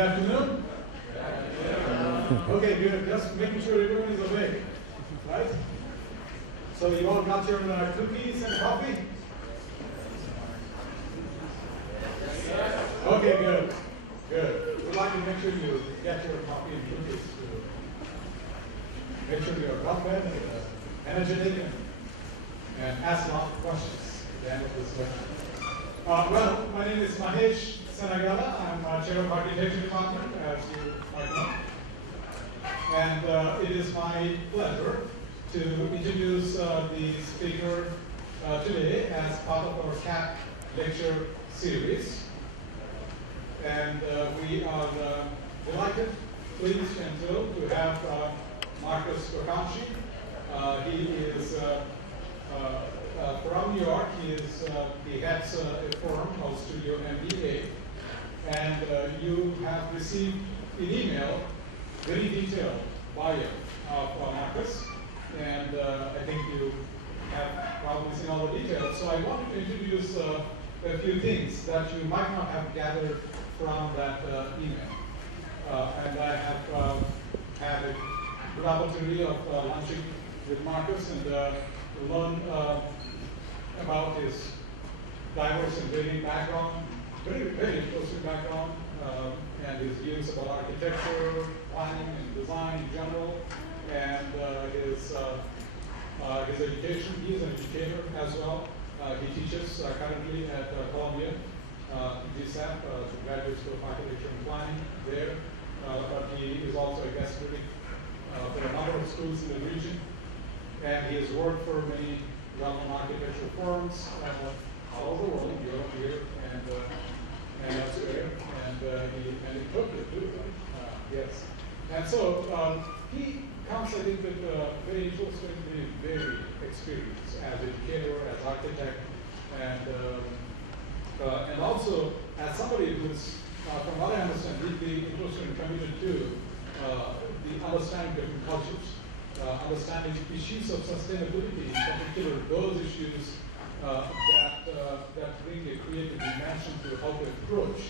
afternoon. Okay, good. Just making sure everyone is awake, right? So you all got your cookies and coffee? Okay, good. Good. We'd like to make sure you get your coffee and cookies to make sure you're well fed and energetic and ask lots of questions at the end of this lecture. Well, my name is Mahesh. I'm chair of architecture department, as you might know. And it is my pleasure to introduce the speaker today as part of our CAP lecture series. And we are delighted, pleased, and thrilled to have Markus Dochantschi. He is from New York. He heads a firm called Studio MBA. And you have received in email very detailed bio of Markus, and I think you have probably seen all the details. So I wanted to introduce a few things that you might not have gathered from that email. And I have had a good opportunity of lunching with Markus and to learn about his diverse and varied background. Very interesting background, and his views about architecture, planning, and design in general, and his education. He is an educator as well. He teaches currently at Columbia, GSAP, the Graduate School of Architecture and Planning there, but he is also a guest critic for a number of schools in the region, and he has worked for many well-known architectural firms all over the world, Europe here, and elsewhere, and in Tokyo too, right? Yes. And so he comes, I think, with very interestingly varied experience as educator, as architect, and also as somebody who's, from what I understand, deeply interested and committed to the understanding of different cultures, understanding issues of sustainability, in particular those issues that bring a creative dimension to how to approach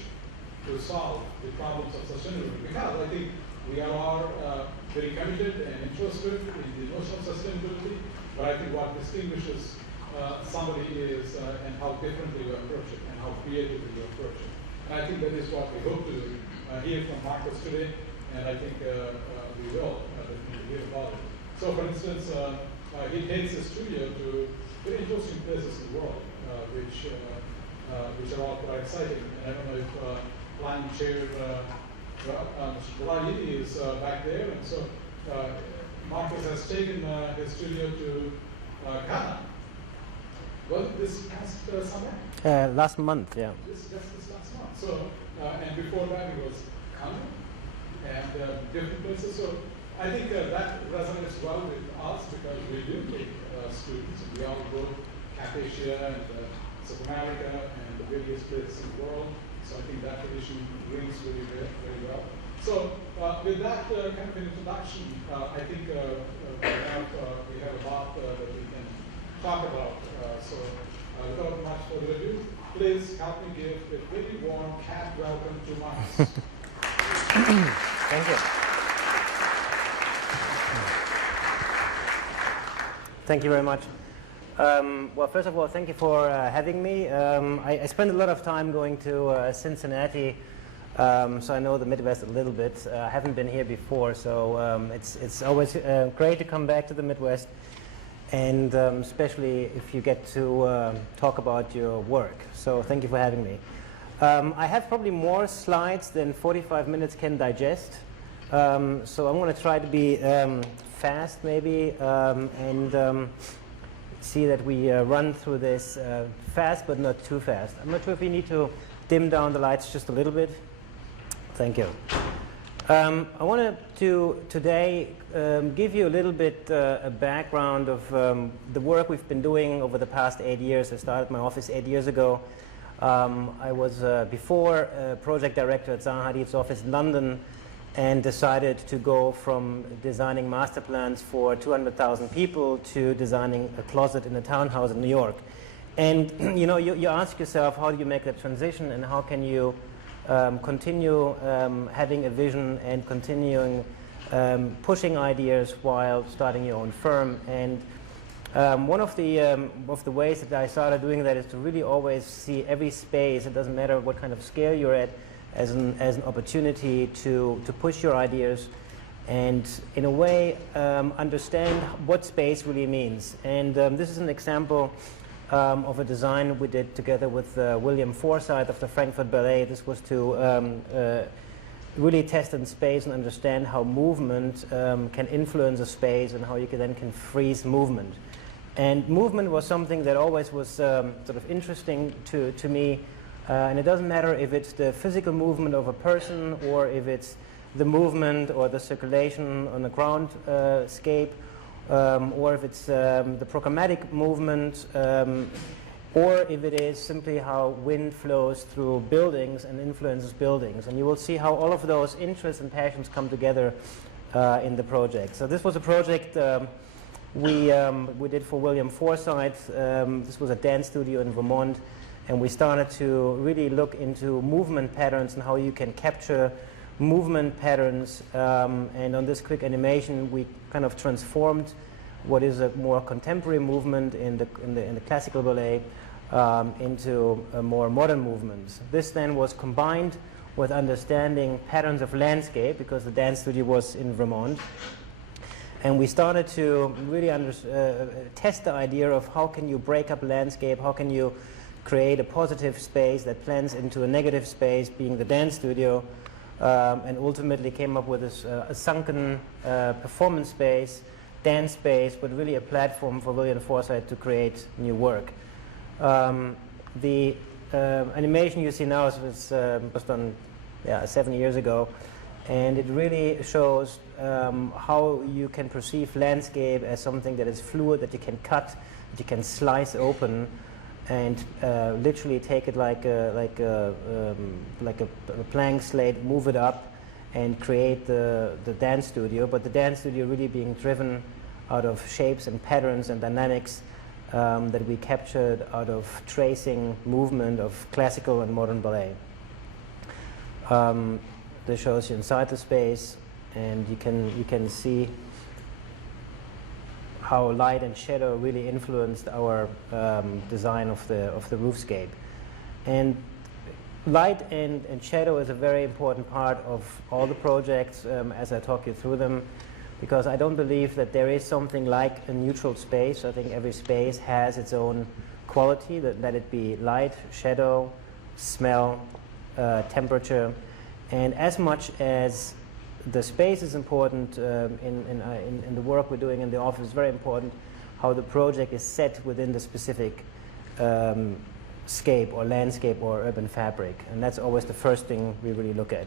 to solve the problems of sustainability. Because I think we are very committed and interested in the notion of sustainability, but I think what distinguishes somebody is and how differently you approach it and how creatively you approach it. And I think that is what we hope to hear from Markus today, and I think we will definitely hear about it. So for instance, he takes the studio to very interesting places in the world, which are all quite exciting. And I don't know if planning chair Mr. Kiley is back there, and so Markus has taken his studio to Ghana. Was it this past summer? Last month, yeah. Just this last month. So, and before that it was Ghana and different places. So I think that resonates well with us because we do take students, and we all go to Asia and South America and the various places in the world. So I think that tradition rings really very well. So with that kind of an introduction, I think we have a lot that we can talk about. So without much further ado, please help me give a very warm cat welcome to Markus. Thank you. Thank you very much. Well, first of all, thank you for having me. I spent a lot of time going to Cincinnati, so I know the Midwest a little bit. I haven't been here before, so it's always great to come back to the Midwest, and especially if you get to talk about your work. So thank you for having me. I have probably more slides than 45 minutes can digest, so I'm going to try to be fast maybe, and see that we run through this fast but not too fast. I'm not sure if we need to dim down the lights just a little bit. Thank you. I wanted to today give you a little bit a background of the work we've been doing over the past 8 years. I started my office 8 years ago. I was before project director at Zaha Hadid's office in London, and decided to go from designing master plans for 200,000 people to designing a closet in a townhouse in New York. And you know, you ask yourself, how do you make that transition, and how can you continue having a vision and continuing pushing ideas while starting your own firm. And one of the ways that I started doing that is to really always see every space, it doesn't matter what kind of scale you're at, as an opportunity to push your ideas and in a way understand what space really means. And this is an example of a design we did together with William Forsythe of the Frankfurt Ballet. This was to really test in space and understand how movement can influence a space and how you then can freeze movement. And movement was something that always was sort of interesting to me. And it doesn't matter if it's the physical movement of a person or if it's the movement or the circulation on the ground scape, or if it's the programmatic movement, or if it is simply how wind flows through buildings and influences buildings. And you will see how all of those interests and passions come together in the project. So this was a project we did for William Forsythe. This was a dance studio in Vermont, and we started to really look into movement patterns and how you can capture movement patterns. And on this quick animation, we kind of transformed what is a more contemporary movement in the classical ballet into a more modern movement. This then was combined with understanding patterns of landscape, because the dance studio was in Vermont. And we started to really test the idea of how can you break up landscape, how can you create a positive space that blends into a negative space, being the dance studio, and ultimately came up with this a sunken performance space, dance space, but really a platform for William Forsythe to create new work. The animation you see now was done 7 years ago, and it really shows how you can perceive landscape as something that is fluid, that you can cut, that you can slice open, and literally take it like a blank slate, move it up, and create the dance studio. But the dance studio really being driven out of shapes and patterns and dynamics that we captured out of tracing movement of classical and modern ballet. This shows you inside the space, and you can see how light and shadow really influenced our design of the roofscape. And light and shadow is a very important part of all the projects as I talk you through them, because I don't believe that there is something like a neutral space. I think every space has its own quality, let it be light, shadow, smell, temperature. And as much as the space is important in the work we're doing in the office, it's very important how the project is set within the specific scape or landscape or urban fabric. And that's always the first thing we really look at.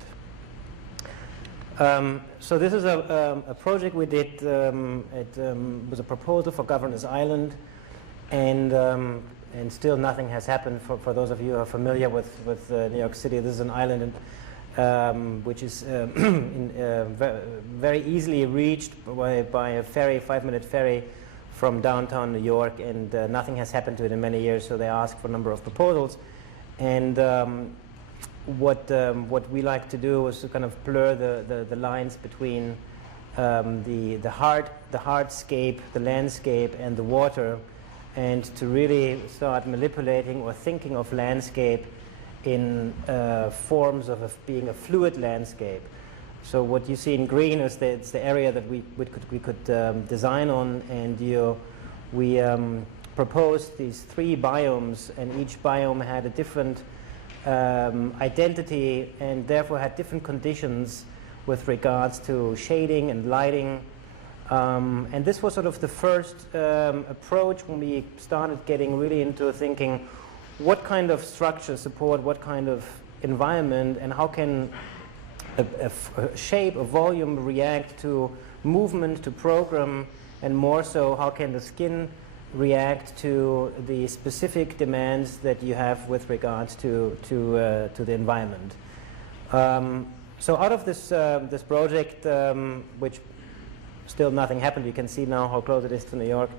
So this is a project we did. It was a proposal for Governor's Island, and still nothing has happened. For those of you who are familiar with New York City, this is an island which is very easily reached by a ferry, 5-minute ferry from downtown New York, and nothing has happened to it in many years, so they asked for a number of proposals. And what we like to do is to kind of blur the lines between the hardscape, the landscape, and the water, and to really start manipulating or thinking of landscape in forms of being a fluid landscape. So what you see in green is it's the area that we could design on, and we proposed these 3 biomes, and each biome had a different identity and therefore had different conditions with regards to shading and lighting. And this was sort of the first approach when we started getting really into thinking what kind of structure support what kind of environment, and how can a shape, a volume react to movement, to program, and more so how can the skin react to the specific demands that you have with regards to the environment. So out of this project, which still nothing happened, you can see now how close it is to New York,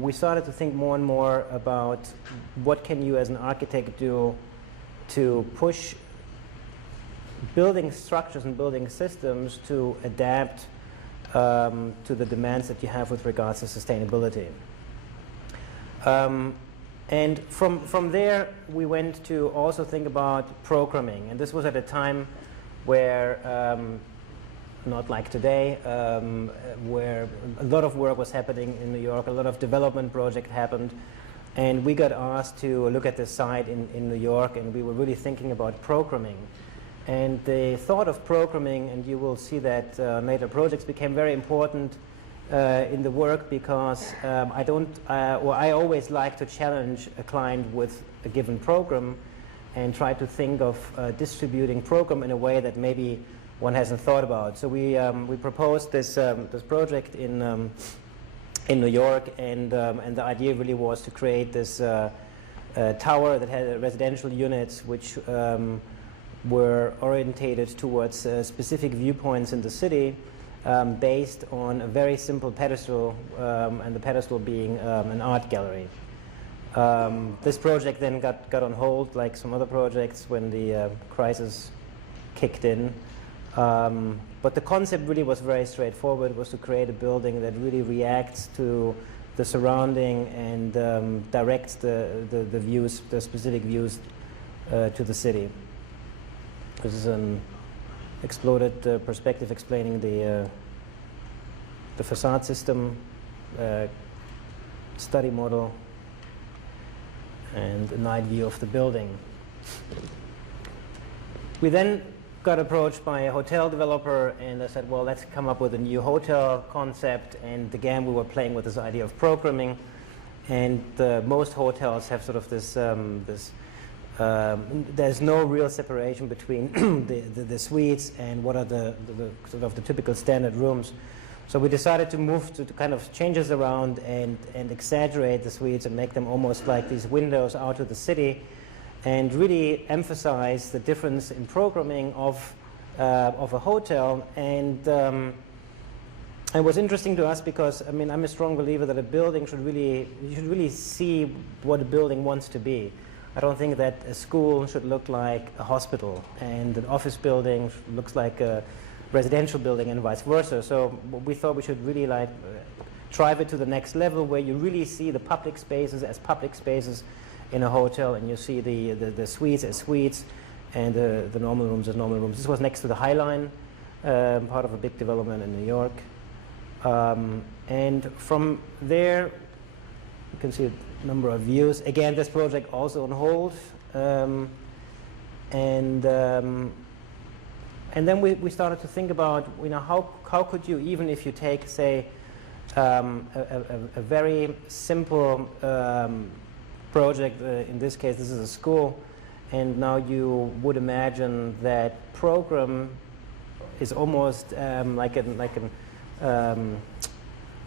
we started to think more and more about what can you as an architect do to push building structures and building systems to adapt to the demands that you have with regards to sustainability. And from there, we went to also think about programming. And this was at a time where, not like today, where a lot of work was happening in New York, a lot of development project happened. And we got asked to look at this site in New York, and we were really thinking about programming. And the thought of programming, and you will see that later, projects became very important in the work, because I always like to challenge a client with a given program and try to think of distributing program in a way that maybe one hasn't thought about. So we proposed this project in New York, and the idea really was to create this tower that had residential units which were orientated towards specific viewpoints in the city, based on a very simple pedestal, and the pedestal being an art gallery. This project then got on hold, like some other projects, when the crisis kicked in. But the concept really was very straightforward. It was to create a building that really reacts to the surrounding and directs the views, the specific views, to the city. This is an exploded perspective explaining the facade system, study model, and a night view of the building. We then got approached by a hotel developer, and I said, well, let's come up with a new hotel concept. And again, we were playing with this idea of programming. And most hotels have sort of this, there's no real separation between the suites and what are the sort of the typical standard rooms. So we decided to move to kind of change this around and exaggerate the suites and make them almost like these windows out to the city, and really emphasize the difference in programming of a hotel. And it was interesting to us because, I mean, I'm a strong believer that a building should really see what a building wants to be. I don't think that a school should look like a hospital, and an office building looks like a residential building, and vice versa. So we thought we should really drive it to the next level, where you really see the public spaces as public spaces in a hotel, and you see the suites as suites, and the normal rooms as normal rooms. This was next to the High Line, part of a big development in New York. And from there, you can see a number of views. Again, this project also on hold. And then we started to think about, how could you, even if you take, say, a very simple project, in this case, this is a school, and now you would imagine that program is almost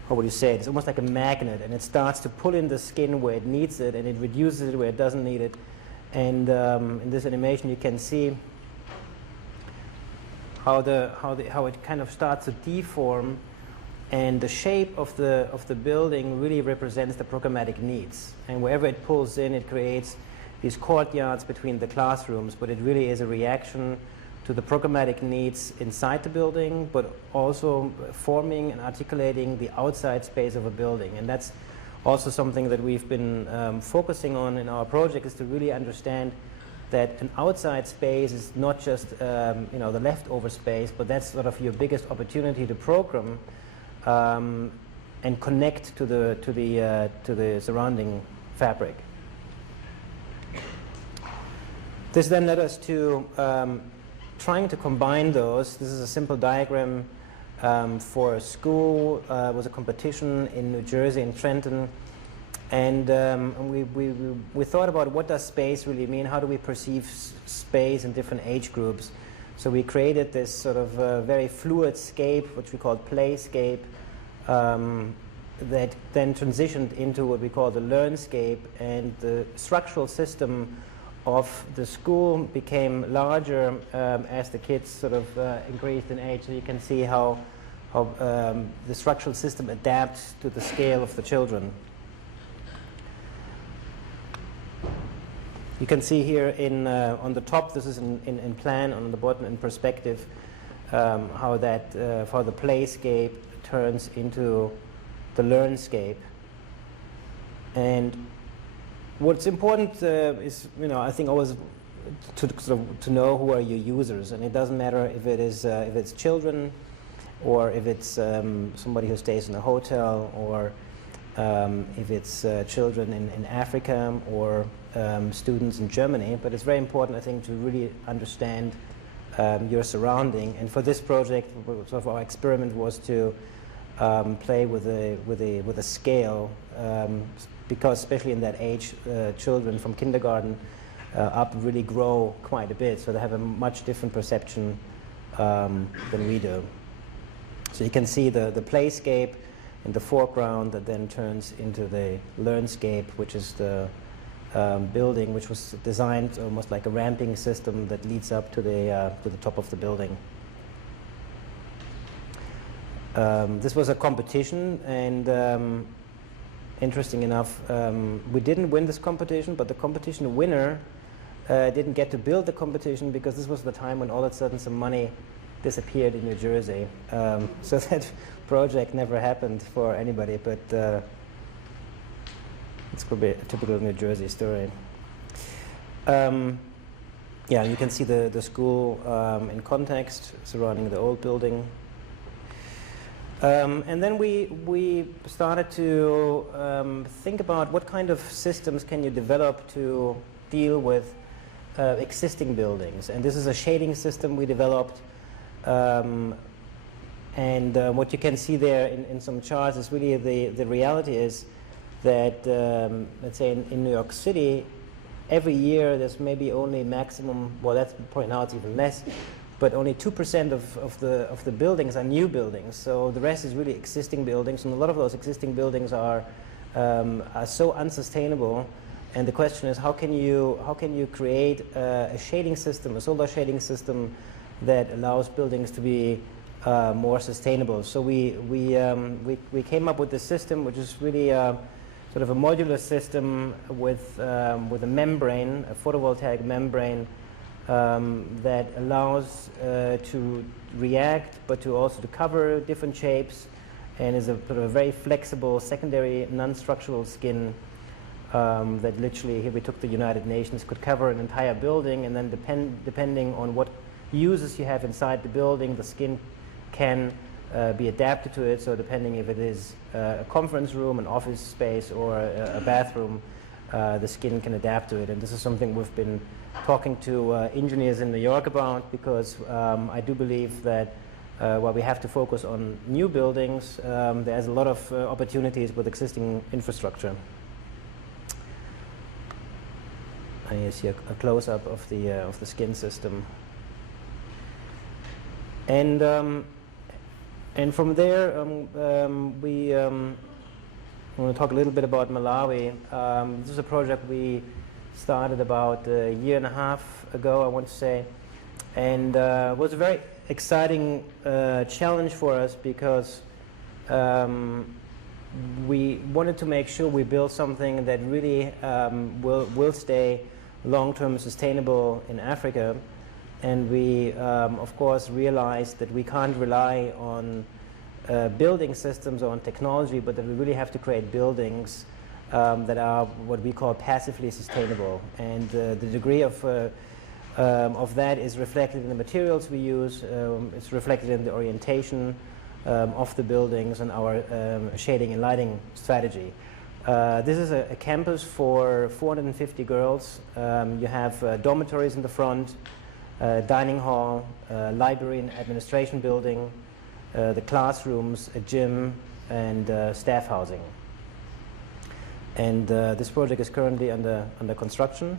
how would you say it? It's almost like a magnet, and it starts to pull in the skin where it needs it, and it reduces it where it doesn't need it. And in this animation, you can see how it kind of starts to deform, and the shape of the building really represents the programmatic needs. And wherever it pulls in, it creates these courtyards between the classrooms, but it really is a reaction to the programmatic needs inside the building, but also forming and articulating the outside space of a building. And that's also something that we've been focusing on in our project, is to really understand that an outside space is not just the leftover space, but that's sort of your biggest opportunity to program and connect to the surrounding fabric. This then led us to trying to combine those. This is a simple diagram for a school. It was a competition in New Jersey, in Trenton. And we thought about, what does space really mean? How do we perceive space in different age groups? So we created this sort of very fluid scape, which we called playscape, that then transitioned into what we call the learnscape. And the structural system of the school became larger as the kids sort of increased in age. So you can see how the structural system adapts to the scale of the children. You can see here on the top, this is in plan, on the bottom in perspective, how the playscape turns into the learnscape. And what's important is, I think always to know who are your users, and it doesn't matter if it's children, or if it's somebody who stays in a hotel, or if it's children in Africa, or students in Germany. But it's very important, I think, to really understand your surrounding. And for this project, sort of our experiment was to play with a scale, because especially in that age, children from kindergarten up really grow quite a bit, so they have a much different perception than we do. So you can see the playscape in the foreground that then turns into the learnscape, which is the building, which was designed almost like a ramping system that leads up to the top of the building. This was a competition, and interesting enough, we didn't win this competition, but the competition winner didn't get to build the competition, because this was the time when all of a sudden some money disappeared in New Jersey. So that project never happened for anybody, but it's could be a typical New Jersey story. Yeah, you can see the school in context surrounding the old building. And then we started to think about what kind of systems can you develop to deal with existing buildings. And this is a shading system we developed. And what you can see there in some charts is really the reality is that, let's say in New York City, every year there's maybe only maximum, well, that's probably now it's even less, but only 2% of the buildings are new buildings. So the rest is really existing buildings, and a lot of those existing buildings are so unsustainable. And the question is, how can you create a shading system, a solar shading system that allows buildings to be more sustainable? So we came up with this system, which is really sort of a modular system with a membrane, a photovoltaic membrane, that allows to react, but to also to cover different shapes, and is a sort of a very flexible secondary non-structural skin that literally, here we took the United Nations, could cover an entire building, and then depending on what uses you have inside the building, the skin can be adapted to it. So depending if it is a conference room, an office space, or a bathroom, the skin can adapt to it. And this is something we've been talking to engineers in New York about, because I do believe that while we have to focus on new buildings, there's a lot of opportunities with existing infrastructure. You see a close-up of the skin system. And from there, we want to talk a little bit about Malawi. This is a project we started about a year and a half ago, I want to say, and it was a very exciting challenge for us, because we wanted to make sure we build something that really will stay long-term sustainable in Africa. And we, of course, realized that we can't rely on building systems or on technology, but that we really have to create buildings that are what we call passively sustainable. And the degree of that is reflected in the materials we use. It's reflected in the orientation of the buildings and our shading and lighting strategy. This is a campus for 450 girls. You have dormitories in the front, dining hall, library and administration building, the classrooms, a gym, and staff housing. And this project is currently under construction.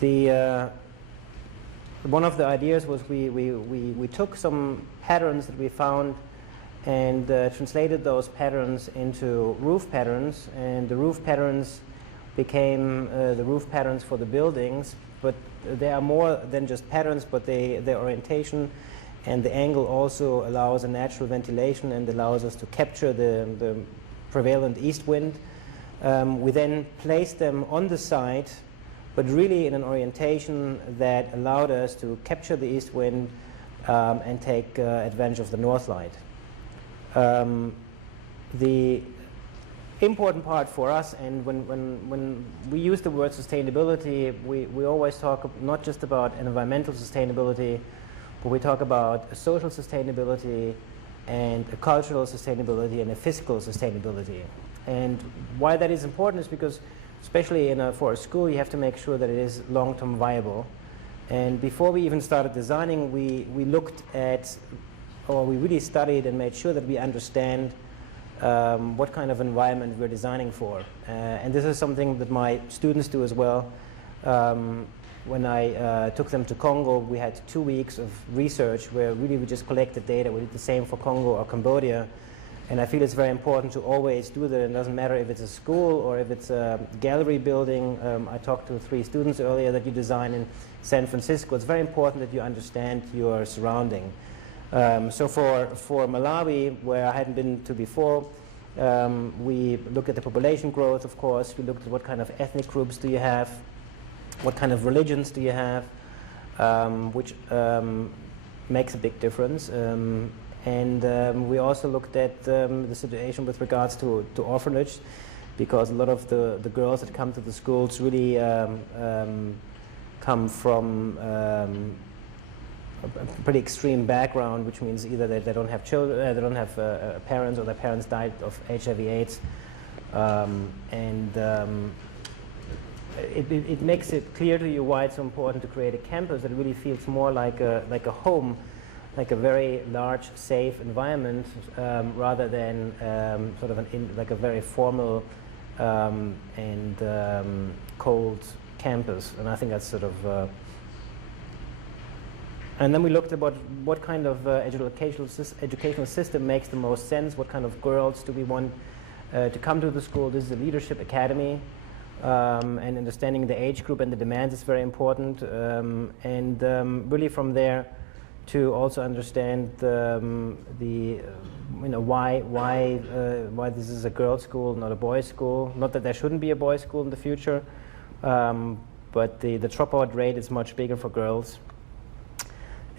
One of the ideas was we took some patterns that we found and translated those patterns into roof patterns, and the roof patterns became the roof patterns for the buildings. But they are more than just patterns, but their orientation and the angle also allows a natural ventilation and allows us to capture the prevalent east wind We then placed them on the site, but really in an orientation that allowed us to capture the east wind and take advantage of the north light. The important part for us, and when we use the word sustainability, we always talk not just about environmental sustainability, but we talk about a social sustainability and a cultural sustainability and a fiscal sustainability. And why that is important is because, especially for a school, you have to make sure that it is long-term viable. And before we even started designing, we looked at, or we really studied and made sure that we understand what kind of environment we're designing for. And this is something that my students do as well. When I took them to Congo, we had 2 weeks of research where really we just collected data. We did the same for Congo or Cambodia. And I feel it's very important to always do that. It doesn't matter if it's a school or if it's a gallery building. I talked to 3 students earlier that you design in San Francisco. It's very important that you understand your surrounding. So for Malawi, where I hadn't been to before, we looked at the population growth, of course. We looked at what kind of ethnic groups do you have, what kind of religions do you have, which makes a big difference. And we also looked at the situation with regards to orphanage, because a lot of the girls that come to the schools really come from a pretty extreme background, which means either they don't have children, they don't have parents, or their parents died of HIV/AIDS, it makes it clear to you why it's so important to create a campus that really feels more like a home, like a very large, safe environment, rather than sort of like a very formal and cold campus. And I think that's sort of. And then we looked at what kind of educational system makes the most sense. What kind of girls do we want to come to the school? This is a leadership academy, and understanding the age group and the demands is very important. And really from there, to also understand why this is a girls' school, not a boys' school. Not that there shouldn't be a boys' school in the future, but the dropout rate is much bigger for girls.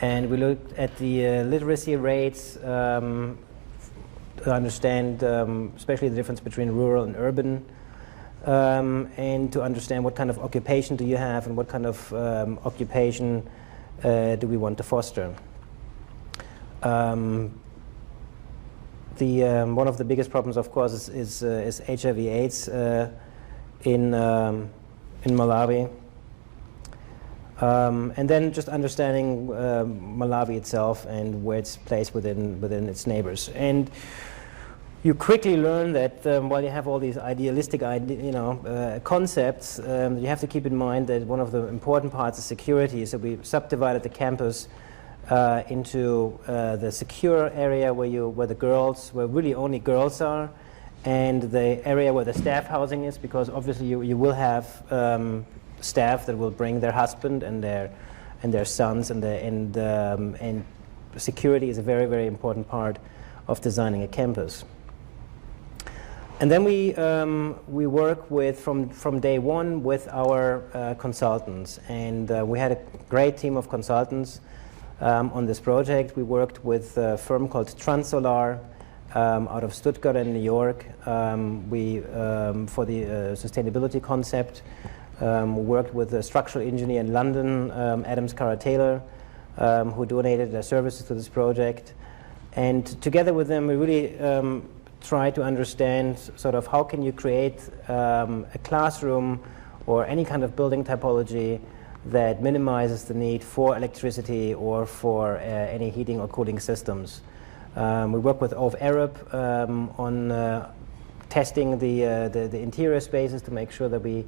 And we looked at the literacy rates to understand especially the difference between rural and urban, and to understand what kind of occupation do you have and what kind of occupation do we want to foster. One of the biggest problems, of course, is HIV/AIDS in Malawi. And then just understanding Malawi itself and where it's placed within its neighbors. And you quickly learn that while you have all these idealistic concepts, you have to keep in mind that one of the important parts is security. So we subdivided the campus into the secure area where really only girls are, and the area where the staff housing is, because obviously you will have staff that will bring their husband and their sons, and security is a very, very important part of designing a campus. And then we work from day one with our consultants, and we had a great team of consultants on this project. We worked with a firm called Transolar out of Stuttgart and New York. For the sustainability concept. Worked with a structural engineer in London, Adams Cara Taylor, who donated their services to this project. And together with them, we really try to understand sort of how can you create a classroom or any kind of building typology that minimizes the need for electricity or for any heating or cooling systems. We work with Ov Arab on testing the interior spaces to make sure that we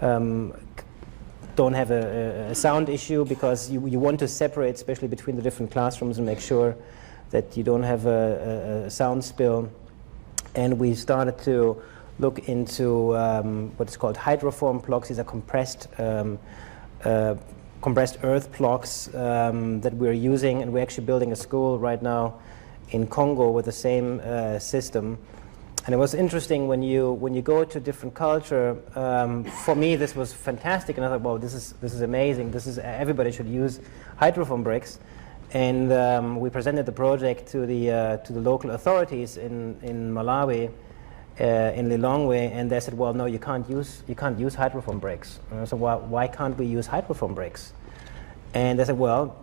don't have a sound issue, because you want to separate, especially between the different classrooms, and make sure that you don't have a sound spill. And we started to look into what is called hydroform blocks. These are compressed earth blocks that we're using, and we're actually building a school right now in Congo with the same system. And it was interesting when you go to different culture. For me, this was fantastic, and I thought, "Wow, this is amazing. Everybody should use hydrofoam bricks." And we presented the project to the local authorities in Malawi, in Lilongwe, and they said, "Well, no, you can't use hydrofoam bricks." And I said, "Well, why can't we use hydrofoam bricks?" And they said, "Well,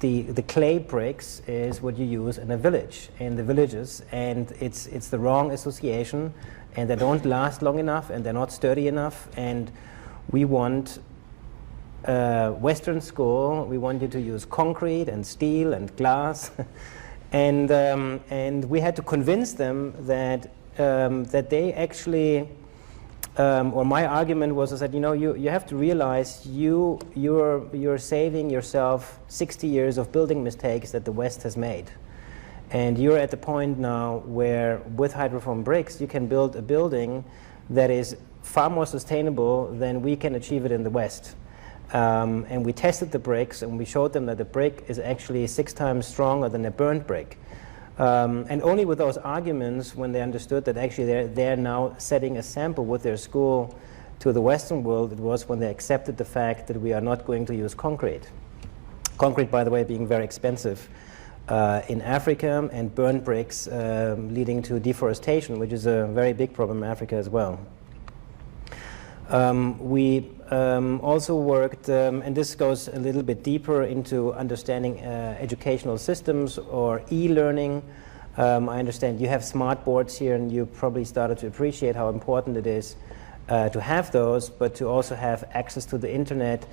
the clay bricks is what you use in the villages, and it's the wrong association, and they don't last long enough, and they're not sturdy enough, and we want Western school, we want you to use concrete and steel and glass." and we had to convince them that they actually, or my argument was that, you have to realize you're saving yourself 60 years of building mistakes that the West has made. And you're at the point now where with hydrofoam bricks you can build a building that is far more sustainable than we can achieve it in the West. And we tested the bricks, and we showed them that the brick is actually 6 times stronger than a burnt brick. And only with those arguments, when they understood that actually they're now setting a sample with their school to the Western world, it was when they accepted the fact that we are not going to use concrete. Concrete, by the way, being very expensive in Africa, and burnt bricks leading to deforestation, which is a very big problem in Africa as well. We also worked, and this goes a little bit deeper into understanding educational systems or e-learning. I understand you have smart boards here, and you probably started to appreciate how important it is to have those, but to also have access to the internet.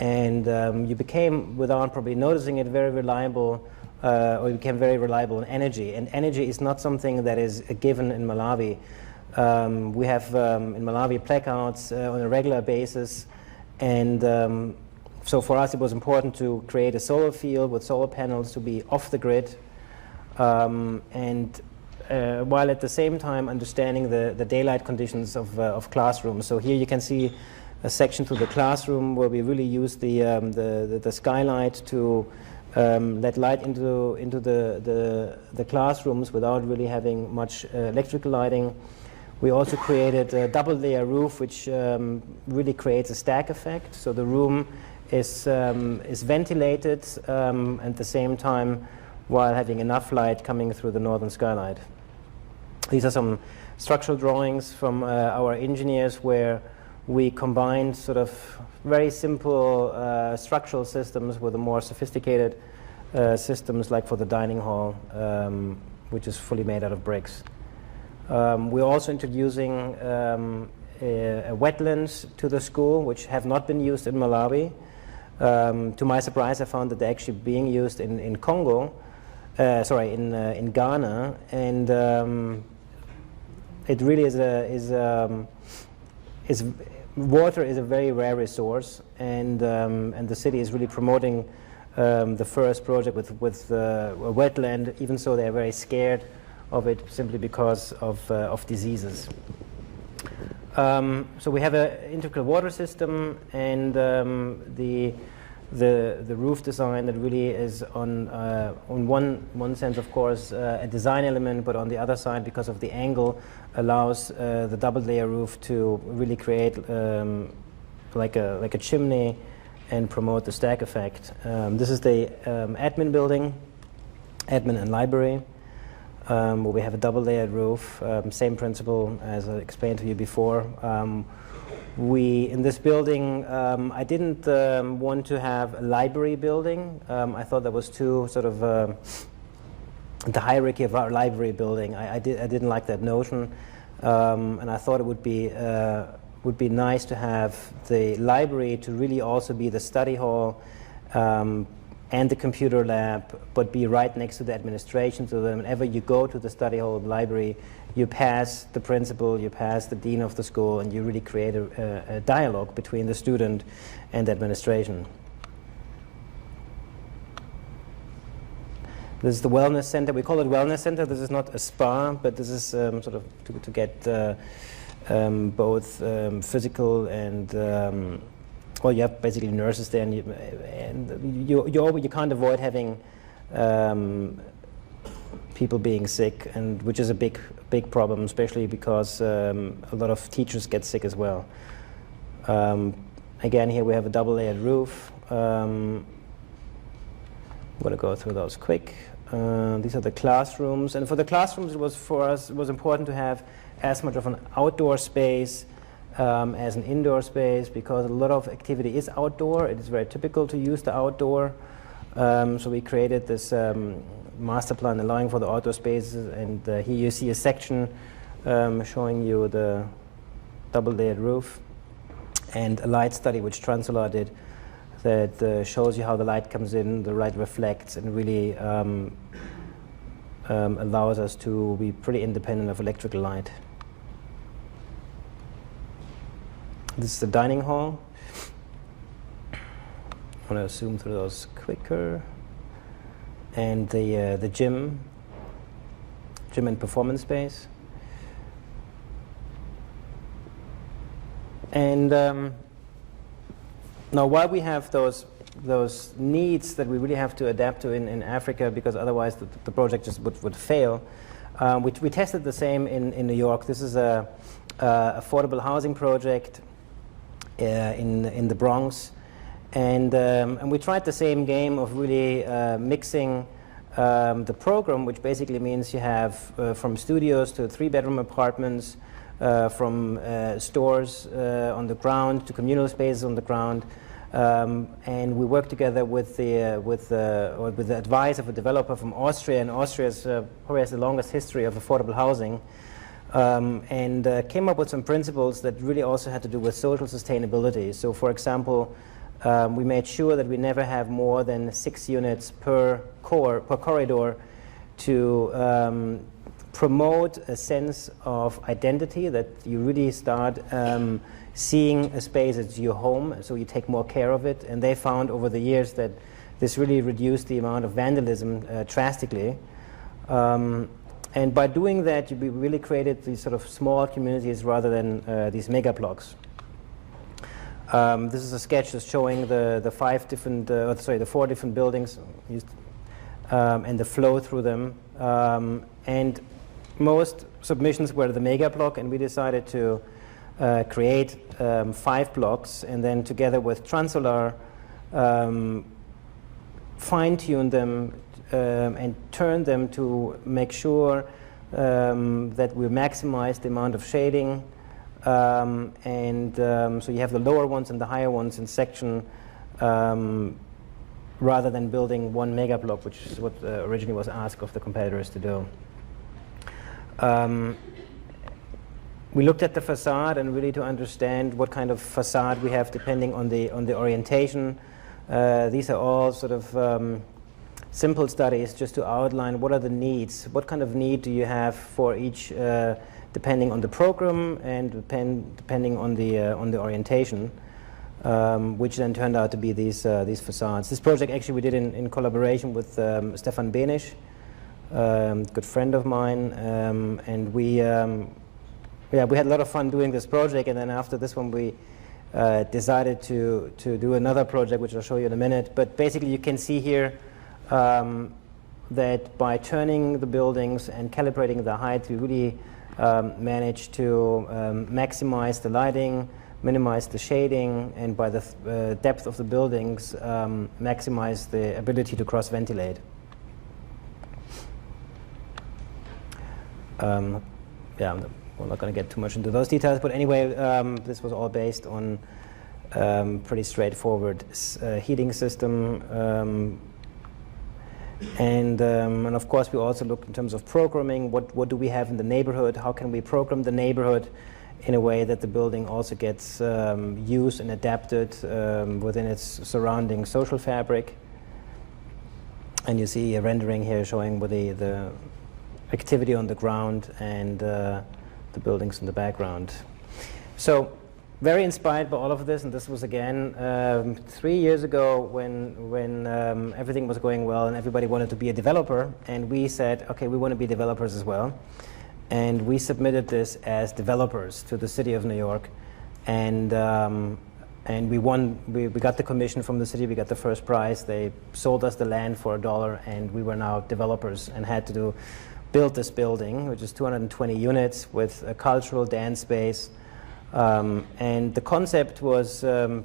And you became, without probably noticing it, very reliable, or you became very reliable in energy. And energy is not something that is a given in Malawi. We have in Malawi blackouts on a regular basis, and so for us it was important to create a solar field with solar panels to be off the grid, and while at the same time understanding the daylight conditions of classrooms. So here you can see a section to the classroom where we really use the skylight to let light into the classrooms without really having much electrical lighting. We also created a double-layer roof, which really creates a stack effect. So the room is ventilated at the same time while having enough light coming through the northern skylight. These are some structural drawings from our engineers where we combined sort of very simple structural systems with the more sophisticated systems, like for the dining hall, which is fully made out of bricks. We're also introducing wetlands to the school, which have not been used in Malawi. To my surprise, I found that they're actually being used in Congo, in Ghana, and it really is water is a very rare resource, and the city is really promoting the first project with a wetland, even so they're very scared of it simply because of diseases. So we have an integral water system, and the roof design that really is on one sense, of course, a design element, but on the other side, because of the angle, allows the double layer roof to really create like a chimney and promote the stack effect. This is the admin building, admin and library, where we have a double-layered roof, same principle as I explained to you before. In this building, I didn't want to have a library building. I thought that was too sort of the hierarchy of our library building. I didn't like that notion, and I thought it would be nice to have the library to really also be the study hall and the computer lab, but be right next to the administration, so that whenever you go to the study hall of the library, you pass the principal, you pass the dean of the school, and you really create a dialogue between the student and the administration. This is the wellness center. We call it wellness center. This is not a spa, but this is sort of to get both physical and well, you have basically nurses there, and you can't avoid having people being sick, and which is a big big problem, especially because a lot of teachers get sick as well. Again, here we have a double-layered roof. I'm going to go through those quick. These are the classrooms, and for the classrooms, it was important to have as much of an outdoor space as an indoor space, because a lot of activity is outdoor. It is very typical to use the outdoor. So we created this master plan allowing for the outdoor spaces, and here you see a section showing you the double-layered roof and a light study which Transolar did that shows you how the light comes in, the light reflects, and really allows us to be pretty independent of electrical light. This is the dining hall. I'm going to zoom through those quicker. And the gym and performance space. And now, while we have those needs that we really have to adapt to in Africa, because otherwise the project just would fail, we tested the same in New York. This is a affordable housing project in the Bronx, and we tried the same game of really mixing the program, which basically means you have from studios to 3-bedroom apartments, from stores on the ground to communal spaces on the ground, and we work together with the advice of a developer from Austria, and Austria probably has the longest history of affordable housing, and came up with some principles that really also had to do with social sustainability. So, for example, we made sure that we never have more than 6 units per corridor to promote a sense of identity, that you really start seeing a space as your home, so you take more care of it. And they found over the years that this really reduced the amount of vandalism drastically. And by doing that, we really created these sort of small communities rather than these mega blocks. This is a sketch that's showing the 4 different buildings and the flow through them. And most submissions were the mega block, and we decided to create 5 blocks, and then together with Transolar fine-tune them and turn them to make sure that we maximize the amount of shading, so you have the lower ones and the higher ones in section, rather than building one mega block, which is what originally was asked of the competitors to do. We looked at the facade and really to understand what kind of facade we have depending on the orientation. These are all sort of simple studies just to outline what are the needs, what kind of need do you have for each, depending on the program and depending on the orientation, which then turned out to be these facades. This project actually we did in collaboration with Stefan Benisch, good friend of mine, and we had a lot of fun doing this project. And then after this one, we decided to do another project, which I'll show you in a minute. But basically, you can see here that by turning the buildings and calibrating the height, we really managed to maximize the lighting, minimize the shading, and by the depth of the buildings, maximize the ability to cross-ventilate. We're not going to get too much into those details, but anyway, this was all based on pretty straightforward heating system. And of course, we also looked in terms of programming. What do we have in the neighborhood? How can we program the neighborhood in a way that the building also gets used and adapted within its surrounding social fabric? And you see a rendering here showing with the activity on the ground and the buildings in the background. So very inspired by all of this, and this was again 3 years ago when everything was going well and everybody wanted to be a developer, and we said, okay, we want to be developers as well. And we submitted this as developers to the city of New York, and we won. We got the commission from the city. We got the first prize. They sold us the land for $1, and we were now developers and had to do built this building, which is 220 units with a cultural dance space. And the concept was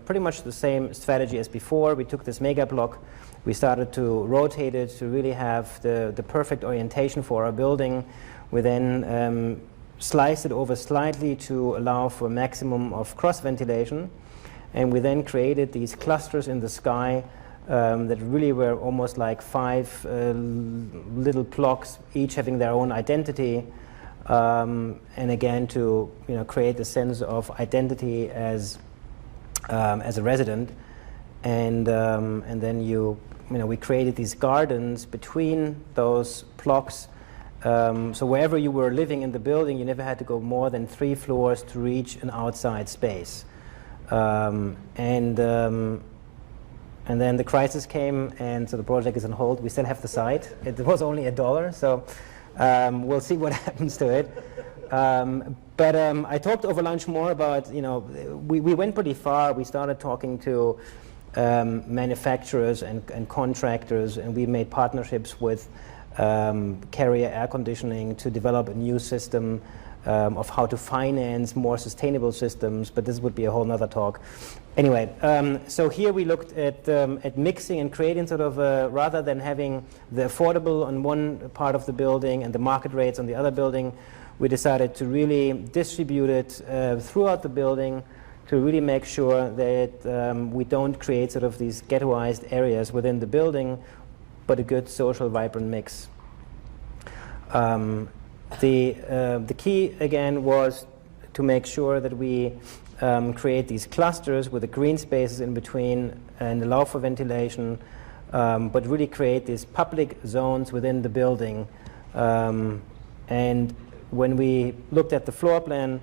pretty much the same strategy as before. We took this mega block, we started to rotate it to really have the perfect orientation for our building. We then sliced it over slightly to allow for a maximum of cross ventilation. And we then created these clusters in the sky that really were almost like 5 little blocks, each having their own identity. And again, to create a sense of identity as a resident, and then we created these gardens between those blocks. So wherever you were living in the building, you never had to go more than 3 floors to reach an outside space. And then the crisis came, and so the project is on hold. We still have the site. It was only $1, so. We'll see what happens to it. But I talked over lunch more about, we went pretty far. We started talking to manufacturers and contractors, and we made partnerships with Carrier Air Conditioning to develop a new system of how to finance more sustainable systems, but this would be a whole nother talk. Anyway, so here we looked at mixing and creating sort of, rather than having the affordable on one part of the building and the market rates on the other building, we decided to really distribute it throughout the building to really make sure that we don't create sort of these ghettoized areas within the building, but a good social vibrant mix. The key, again, was to make sure that we create these clusters with the green spaces in between and allow for ventilation, but really create these public zones within the building. And when we looked at the floor plan,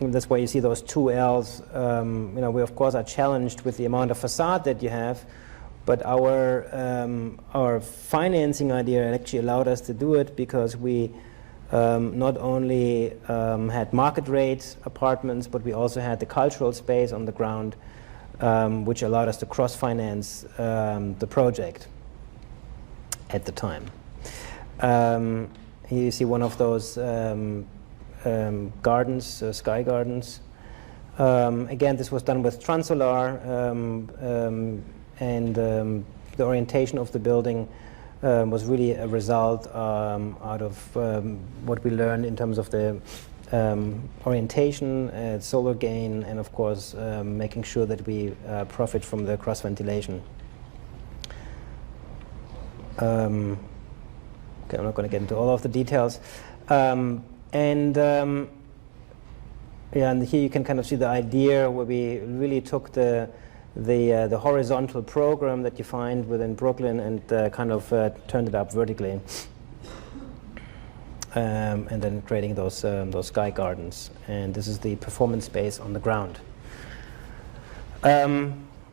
that's why you see those 2 Ls. We of course are challenged with the amount of facade that you have, but our financing idea actually allowed us to do it because we not only had market rate apartments, but we also had the cultural space on the ground, which allowed us to cross-finance the project at the time. Here you see one of those gardens, sky gardens. Again, this was done with Transolar, and the orientation of the building was really a result out of what we learned in terms of the orientation, solar gain, and of course making sure that we profit from the cross ventilation. Okay, I'm not going to get into all of the details. And here you can kind of see the idea where we really took the horizontal program that you find within Brooklyn and kind of turned it up vertically, and then creating those sky gardens. And this is the performance space on the ground.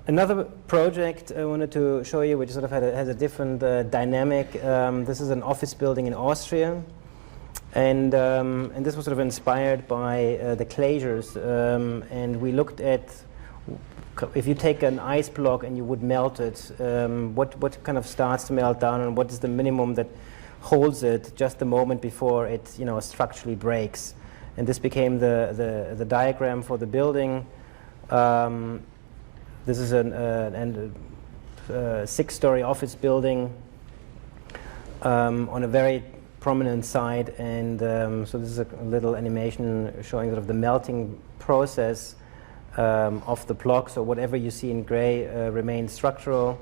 Another project I wanted to show you, which sort of has a different dynamic. This is an office building in Austria, and this was sort of inspired by the glaciers. And we looked at, if you take an ice block and you would melt it, what kind of starts to melt down, and what is the minimum that holds it just the moment before it structurally breaks. And this became the diagram for the building. This is a 6-story office building on a very prominent site, and so this is a little animation showing sort of the melting process of the block. So whatever you see in gray remains structural,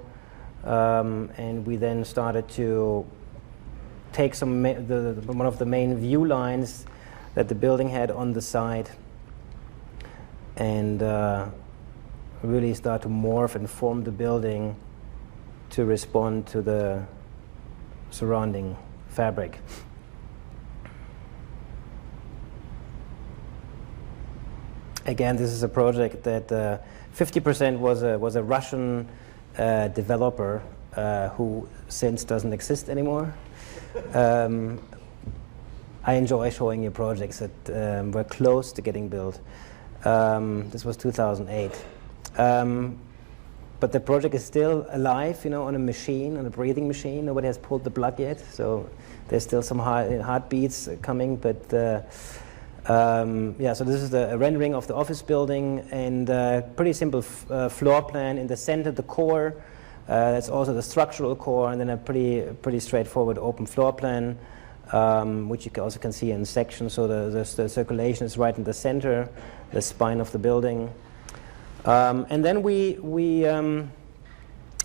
and we then started to take one of the main view lines that the building had on the side, and really start to morph and form the building to respond to the surrounding fabric. Again, this is a project that 50% was a Russian developer who since doesn't exist anymore. I enjoy showing you projects that were close to getting built. This was 2008. but the project is still alive, on a machine, on a breathing machine. Nobody has pulled the plug yet, so there's still some heartbeats coming. But yeah, so this is a rendering of the office building, and pretty simple floor plan. In the center, the core. That's also the structural core, and then a pretty straightforward open floor plan, which you also can see in sections. So the circulation is right in the center, the spine of the building. And then we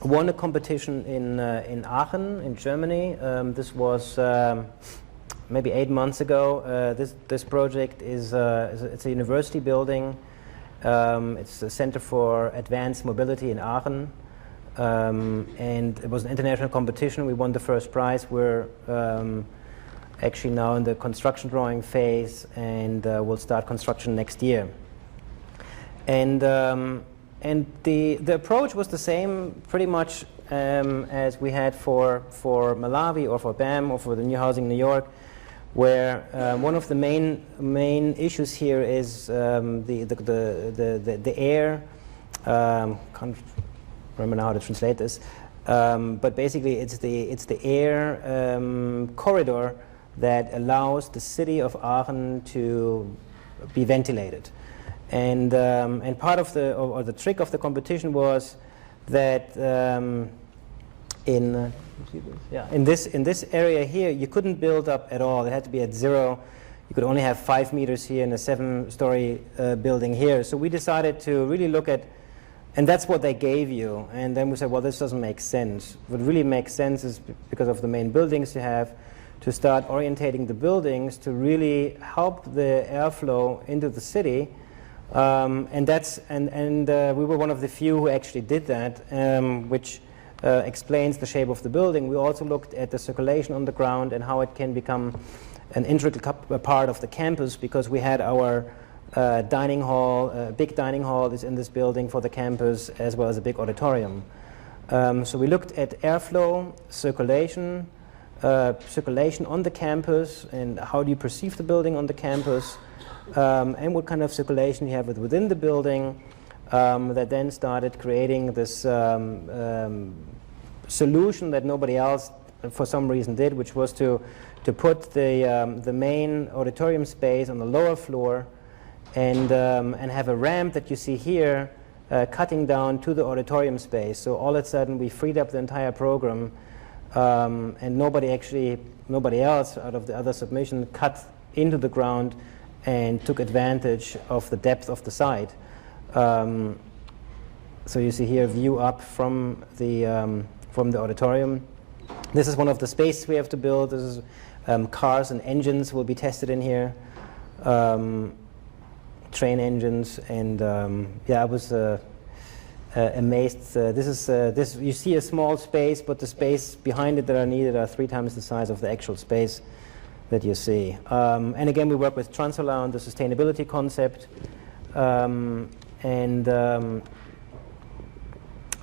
won a competition in Aachen, in Germany. This was maybe 8 months ago. This project it's a university building. It's a Center for Advanced Mobility in Aachen. And it was an international competition. We won the first prize. We're actually now in the construction drawing phase, and we'll start construction next year. And the approach was the same pretty much as we had for Malawi or for BAM or for the New Housing New York, where one of the main issues here is the air. Can't remember now how to translate this, but basically it's the air corridor that allows the city of Aachen to be ventilated. And part of the trick of the competition was that in this area here you couldn't build up at all. It had to be at zero. You could only have 5 meters here in a 7-story building here. So we decided to really look at, and that's what they gave you. And then we said, well, this doesn't make sense. What really makes sense is, because of the main buildings you have, to start orientating the buildings to really help the airflow into the city. And we were one of the few who actually did that, which explains the shape of the building. We also looked at the circulation on the ground and how it can become an integral part of the campus, because we had our dining hall, big dining hall is in this building for the campus, as well as a big auditorium. So we looked at airflow, circulation on the campus, and how do you perceive the building on the campus, and what kind of circulation you have within the building, that then started creating this solution that nobody else for some reason did, which was to put the main auditorium space on the lower floor, and have a ramp that you see here cutting down to the auditorium space. So all of a sudden we freed up the entire program, and nobody else out of the other submission cut into the ground and took advantage of the depth of the site. So you see here a view up from the auditorium. This is one of the spaces we have to build. This is cars and engines will be tested in here, train engines, and yeah, I was amazed. This you see a small space, but the space behind it that are needed are 3 times the size of the actual space that you see. And again, we work with Transolar on the sustainability concept.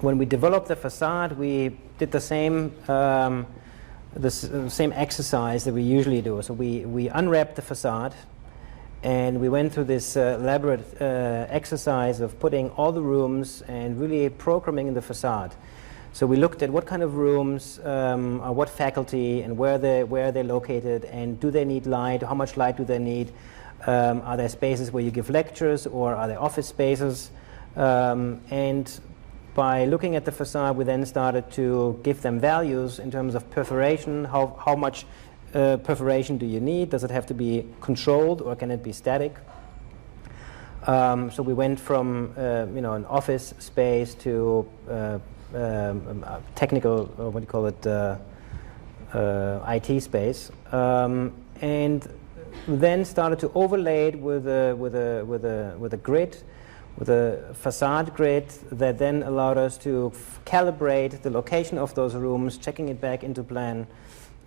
When we developed the facade, we did the same same exercise that we usually do. So we unwrapped the facade, and we went through this elaborate exercise of putting all the rooms and really programming the facade. So we looked at what kind of rooms, what faculty, and where they're located, and do they need light? How much light do they need? Are there spaces where you give lectures, or are there office spaces? And by looking at the facade, we then started to give them values in terms of perforation. How much perforation do you need? Does it have to be controlled, or can it be static? So we went from an office space to technical, or what do you call it, IT space, and then started to overlay it with a grid, with a facade grid that then allowed us to calibrate the location of those rooms, checking it back into plan,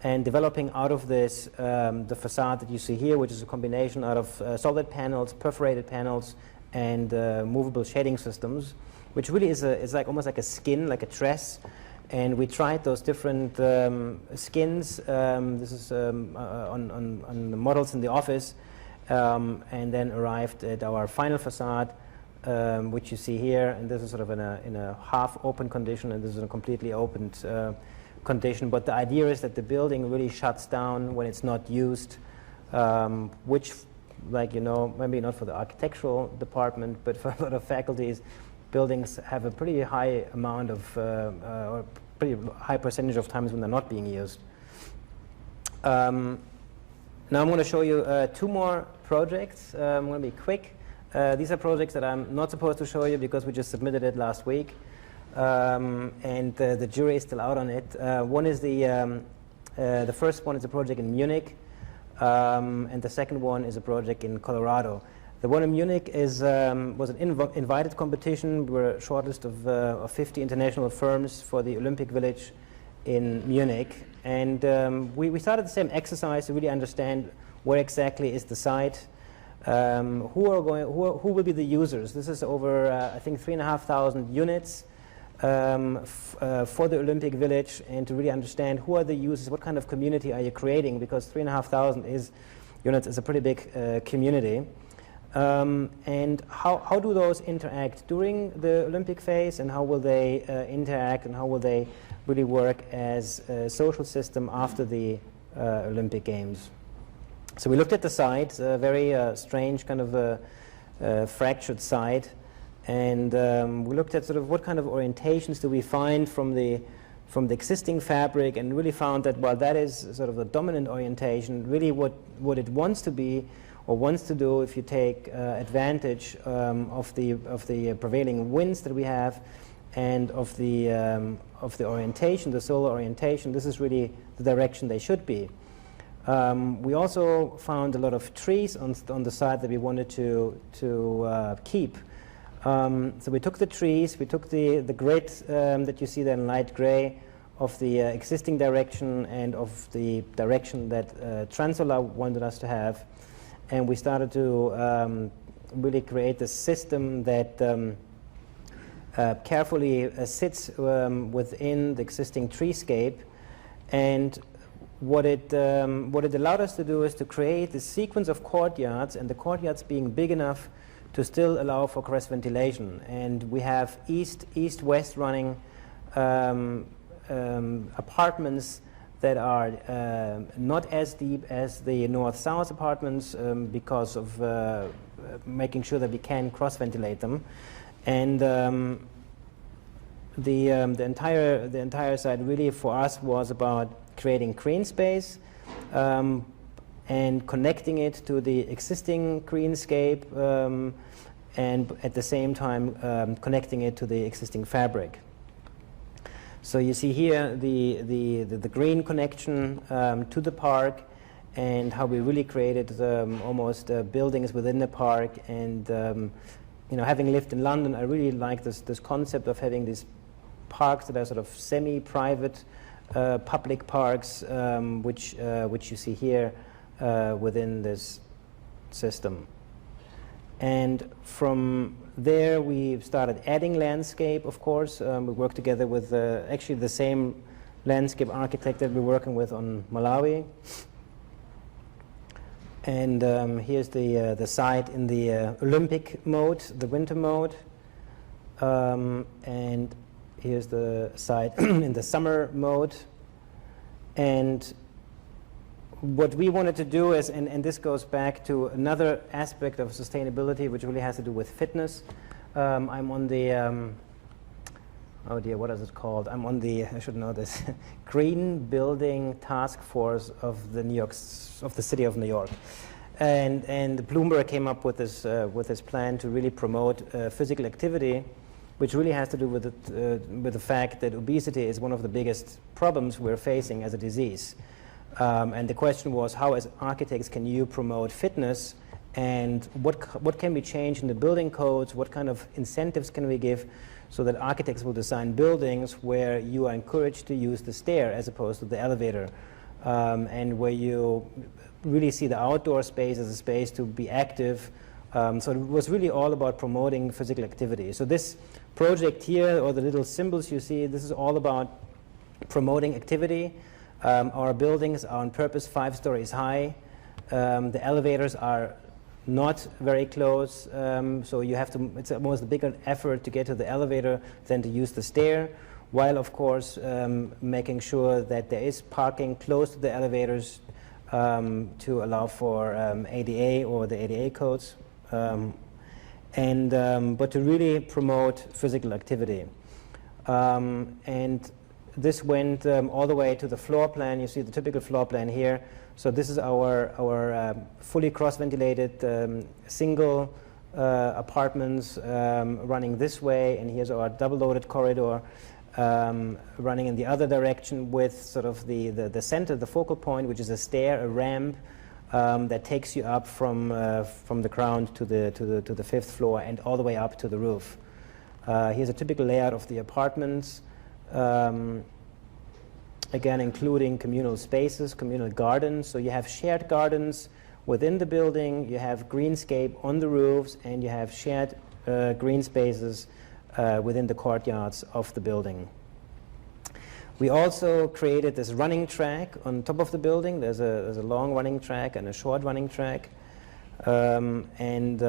and developing out of this the facade that you see here, which is a combination out of solid panels, perforated panels, and movable shading systems, which really is like almost like a skin, like a dress. And we tried those different skins. This is on the models in the office, and then arrived at our final facade, which you see here, and this is sort of in a half open condition, and this is in a completely opened condition. But the idea is that the building really shuts down when it's not used, which, like, you know, maybe not for the architectural department, but for a lot of faculties, buildings have a pretty high amount of, or pretty high percentage of times when they're not being used. Now I'm going to show you 2 more projects. I'm going to be quick. These are projects that I'm not supposed to show you because we just submitted it last week, and the jury is still out on it. One is the first one is a project in Munich, and the second one is a project in Colorado. The one in Munich was an invited competition. We were a shortlist of 50 international firms for the Olympic Village in Munich. And we started the same exercise to really understand where exactly is the site, who will be the users. This is over, I think, 3,500 units for the Olympic Village, and to really understand who are the users, what kind of community are you creating, because 3,500 units is a pretty big community. And how do those interact during the Olympic phase, and how will they interact, and how will they really work as a social system after the Olympic Games? So we looked at the site, a very strange kind of a fractured site, and we looked at sort of what kind of orientations do we find from the existing fabric, and really found that while that is sort of the dominant orientation, really what it wants to be or wants to do, if you take advantage of the prevailing winds that we have, and of the orientation, the solar orientation, this is really the direction they should be. We also found a lot of trees on the side that we wanted to keep. So we took the trees, we took the grid that you see there in light gray of the existing direction and of the direction that Transolar wanted us to have, and we started to really create this system that carefully sits within the existing treescape. And what it allowed us to do is to create a sequence of courtyards, and the courtyards being big enough to still allow for cross ventilation. And we have east-west running apartments that are not as deep as the north-south apartments because of making sure that we can cross ventilate them. And the entire site really for us was about creating green space and connecting it to the existing greenscape, and at the same time connecting it to the existing fabric. So you see here the green connection to the park, and how we really created almost buildings within the park. And you know, having lived in London, I really like this concept of having these parks that are sort of semi-private public parks, which you see here within this system. And from there we started adding landscape, of course. We worked together with actually the same landscape architect that we're working with on Malawi. And here's the site in the Olympic mode, the winter mode. And here's the site in the summer mode. And what we wanted to do is, and this goes back to another aspect of sustainability, which really has to do with fitness. I'm on the, oh dear, what is it called? I'm on the, I should know this, Green Building Task Force of the City of New York. And Bloomberg came up with this plan to really promote physical activity, which really has to do with the fact that obesity is one of the biggest problems we're facing as a disease. And the question was, how as architects can you promote fitness, and what can we change in the building codes, what kind of incentives can we give so that architects will design buildings where you are encouraged to use the stair as opposed to the elevator, and where you really see the outdoor space as a space to be active. So it was really all about promoting physical activity. So this project here, or the little symbols you see, this is all about promoting activity. Our buildings are on purpose 5 stories high. The elevators are not very close, so you have to, it's almost a bigger effort to get to the elevator than to use the stair, while of course making sure that there is parking close to the elevators to allow for ADA or the ADA codes, but to really promote physical activity. And this went all the way to the floor plan. You see the typical floor plan here. So this is our fully cross-ventilated single apartments running this way, and here's our double-loaded corridor running in the other direction with sort of the center, the focal point, which is a stair, a ramp that takes you up from the ground to the fifth floor and all the way up to the roof. Here's a typical layout of the apartments. Again, including communal spaces, communal gardens. So you have shared gardens within the building, you have greenscape on the roofs, and you have shared green spaces within the courtyards of the building. We also created this running track on top of the building. There's a long running track and a short running track, and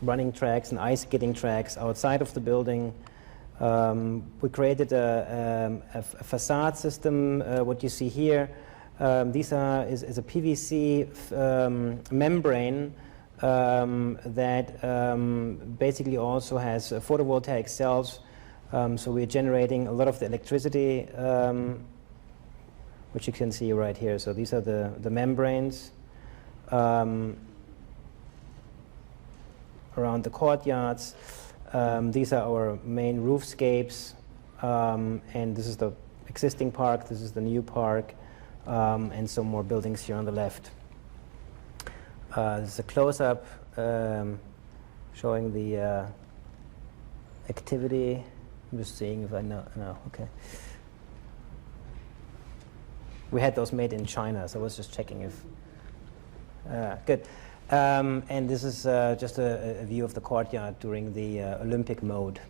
running tracks and ice skating tracks outside of the building. We created a facade system. What you see here, is a PVC membrane that basically also has photovoltaic cells. So we're generating a lot of the electricity, which you can see right here. So these are the membranes around the courtyards. These are our main roofscapes, and this is the existing park, this is the new park, and some more buildings here on the left. This is a close-up showing the activity. I'm just seeing if I know. No, okay. We had those made in China, so I was just checking if. Good. And this is just a view of the courtyard during the Olympic mode.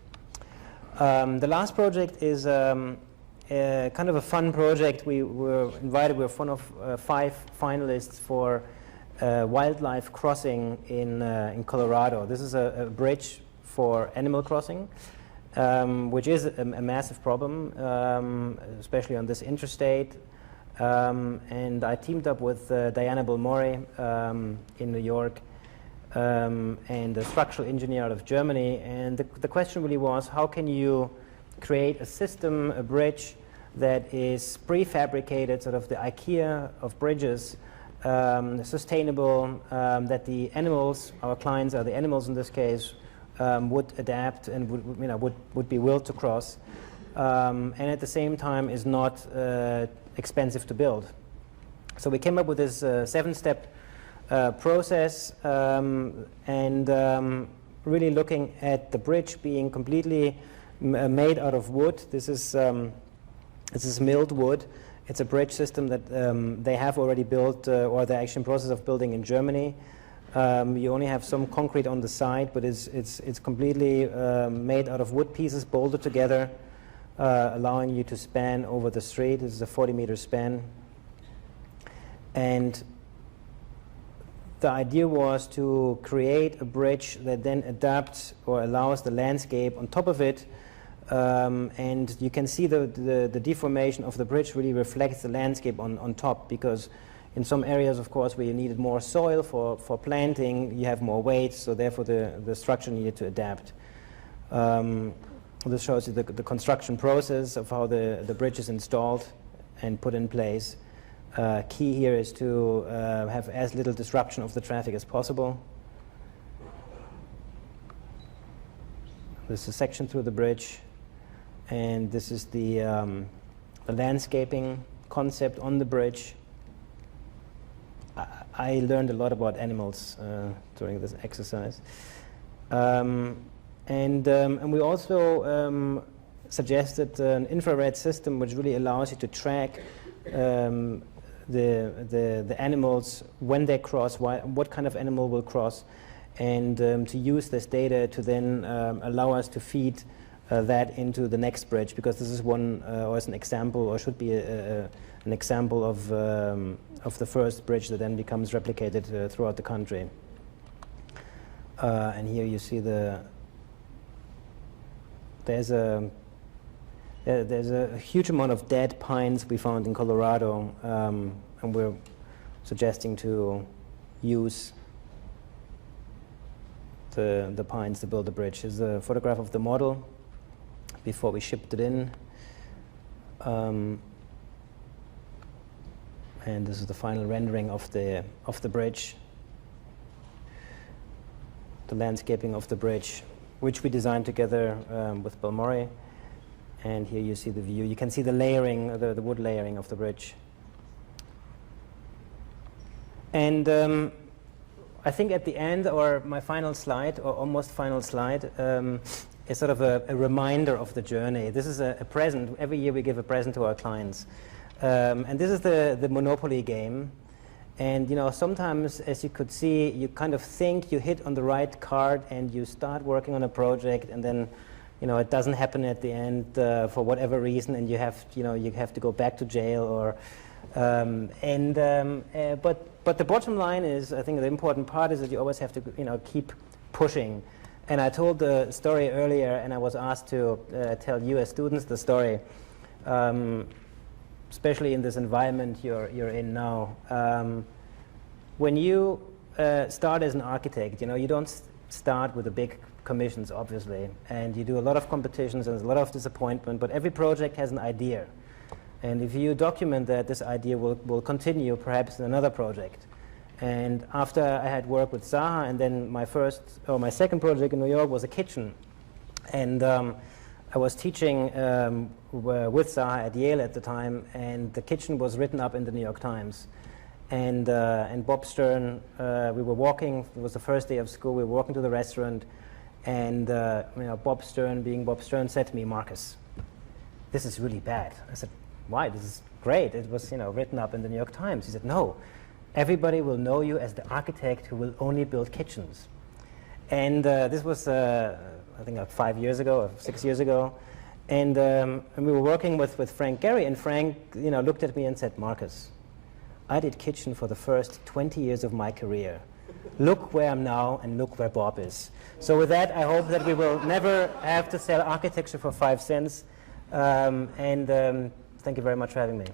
The last project is kind of a fun project. We were invited, we were one of 5 finalists for wildlife crossing in Colorado. This is a bridge for animal crossing, which is a massive problem, especially on this interstate. And I teamed up with Diana Bulmori in New York and a structural engineer out of Germany. And the question really was, how can you create a system, a bridge that is prefabricated, sort of the IKEA of bridges, sustainable, that the animals, our clients are the animals in this case, would adapt and would be willed to cross, and at the same time is not expensive to build. So we came up with this 7-step process, and really looking at the bridge being completely made out of wood. This is milled wood. It's a bridge system that they have already built, or they're actually in process of building in Germany. You only have some concrete on the side, but it's completely made out of wood pieces bolted together, allowing you to span over the street. This is a 40-meter span. And the idea was to create a bridge that then adapts or allows the landscape on top of it. And you can see the deformation of the bridge really reflects the landscape on top, because in some areas, of course, where you needed more soil for planting, you have more weight, so therefore the structure needed to adapt. This shows you the construction process of how the bridge is installed and put in place. Key here is to have as little disruption of the traffic as possible. This is a section through the bridge, and this is the landscaping concept on the bridge. I learned a lot about animals during this exercise. And we also suggested an infrared system which really allows you to track the animals when they cross, what kind of animal will cross, and to use this data to then allow us to feed that into the next bridge, because this is one, or as an example, or should be an example of the first bridge that then becomes replicated throughout the country. And here you see there's a huge amount of dead pines we found in Colorado, and we're suggesting to use the pines to build the bridge. Here's a photograph of the model before we shipped it in. And this is the final rendering of the bridge, the landscaping of the bridge, which we designed together with Bill Murray. And here you see the view. You can see the layering, the wood layering of the bridge. And I think at the end, or my final slide, or almost final slide, is sort of a reminder of the journey. This is a present. Every year we give a present to our clients. And this is the Monopoly game. And sometimes, as you could see, you kind of think you hit on the right card and you start working on a project, and then it doesn't happen at the end for whatever reason, and you have to go back to jail, or but the bottom line is, I think the important part is that you always have to keep pushing. And I told the story earlier, and I was asked to tell you as students the story, especially in this environment you're in now. When you start as an architect, you don't start with the big commissions, obviously, and you do a lot of competitions and there's a lot of disappointment, but every project has an idea. And if you document that, this idea will continue perhaps in another project. And after I had worked with Zaha, and then my second project in New York was a kitchen. And I was teaching with Zaha at Yale at the time, and the kitchen was written up in the New York Times. And Bob Stern, we were walking, it was the first day of school, we were walking to the restaurant, and Bob Stern, being Bob Stern, said to me, "Markus, this is really bad." I said, "Why? This is great. It was written up in the New York Times." He said, "No, everybody will know you as the architect who will only build kitchens." And this was, I think, 5 years ago or 6 years ago. And we were working with Frank Gehry, and Frank looked at me and said, "Markus, I did kitchen for the first 20 years of my career. Look where I'm now, and look where Bob is." So with that, I hope that we will never have to sell architecture for 5 cents. Thank you very much for having me.